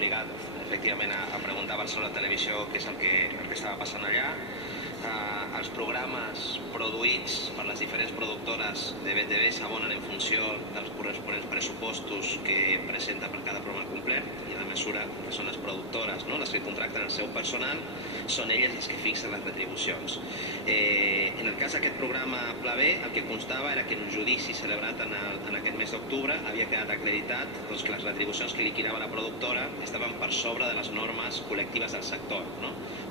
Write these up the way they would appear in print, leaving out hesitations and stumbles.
obligat, efectivament, a preguntar a Barcelona Televisió què és el que estava passant allà. Els programes produïts per les diferents productores de BTV s'abonen en funció dels corresponents pressupostos que presenta per cada programa complet, i a la mesura que són les productores, les que contracten el seu personal, són elles les que fixen les retribucions. En el cas d'aquest programa Pla B, el que constava era que en un judici celebrat en aquest mes d'octubre havia quedat acreditat que les retribucions que liquidava la productora estaven per sobre de les normes col·lectives del sector,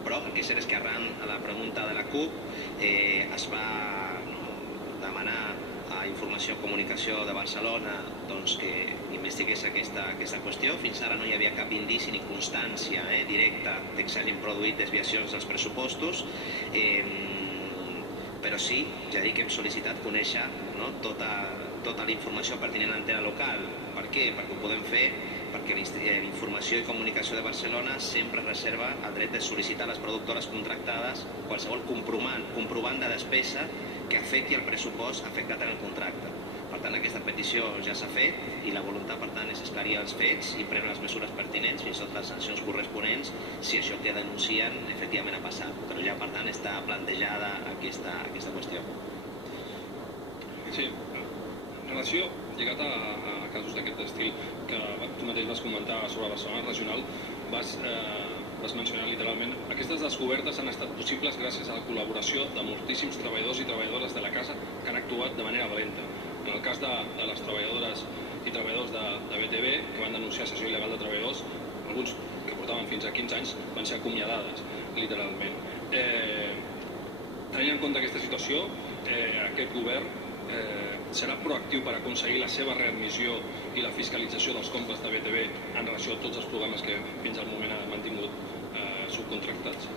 però el que és cert és que arran a la pregunta de la CUP es va demanar a Informació i Comunicació de Barcelona que investigués aquesta qüestió. Fins ara no hi havia cap indici ni constància directa que s'hagin produït desviacions dels pressupostos, però sí, ja dic que hem sol·licitat conèixer tota la informació pertinent a l'antena local. Per què? Perquè ho podem fer perquè l'Informació i Comunicació de Barcelona sempre reserva el dret de sol·licitar a les productores contractades qualsevol comprovant de despesa que afecti el pressupost afectat en el contracte. Per tant, aquesta petició ja s'ha fet i la voluntat, per tant, és esclarir els fets i prendre les mesures pertinents, fins i tot les sancions corresponents, si això que denuncien efectivament ha passat. Però ja, per tant, està plantejada aquesta qüestió. Sí, en relació, lligat a casos d'aquest estil que tu mateix vas comentar sobre Barcelona Regional, vas mencionar literalment aquestes descobertes han estat possibles gràcies a la col·laboració de moltíssims treballadors i treballadores de la casa que han actuat de manera valenta. En el cas de les treballadores i treballadors de BTV que van denunciar sessió il·legal de treballadors, alguns que portaven fins a 15 anys van ser acomiadades, literalment. Tenint en compte aquesta situació, aquest govern serà proactiu per aconseguir la seva readmissió i la fiscalització dels comptes de BTV en relació a tots els programes que fins al moment han mantingut subcontractats?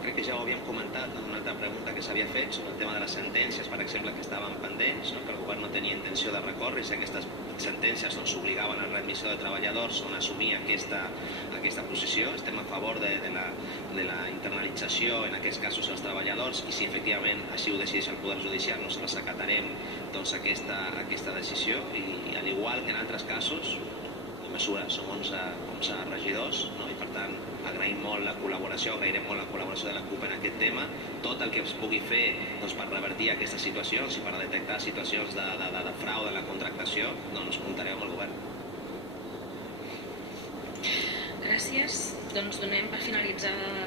Crec que ja ho havíem comentat en una altra pregunta que s'havia fet sobre el tema de les sentències, per exemple, que estaven pendents, que el govern no tenia intenció de recórrer, si aquestes sentències obligaven a la readmissió de treballadors on assumir aquesta posició. Estem a favor de la internalització, en aquests casos, dels treballadors, i si efectivament així ho decideix el Poder Judicial, nosaltres acatarem aquesta decisió, i al igual que en altres casos, de mesura, som 11 regidors, i per tant agraïm molt la col·laboració, agrairem molt la col·laboració de la CUP en aquest tema. Tot el que es pugui fer per revertir aquestes situacions i per detectar situacions de frau en la contractació, comptarem amb el govern. Gràcies. Doncs donem per finalitzada la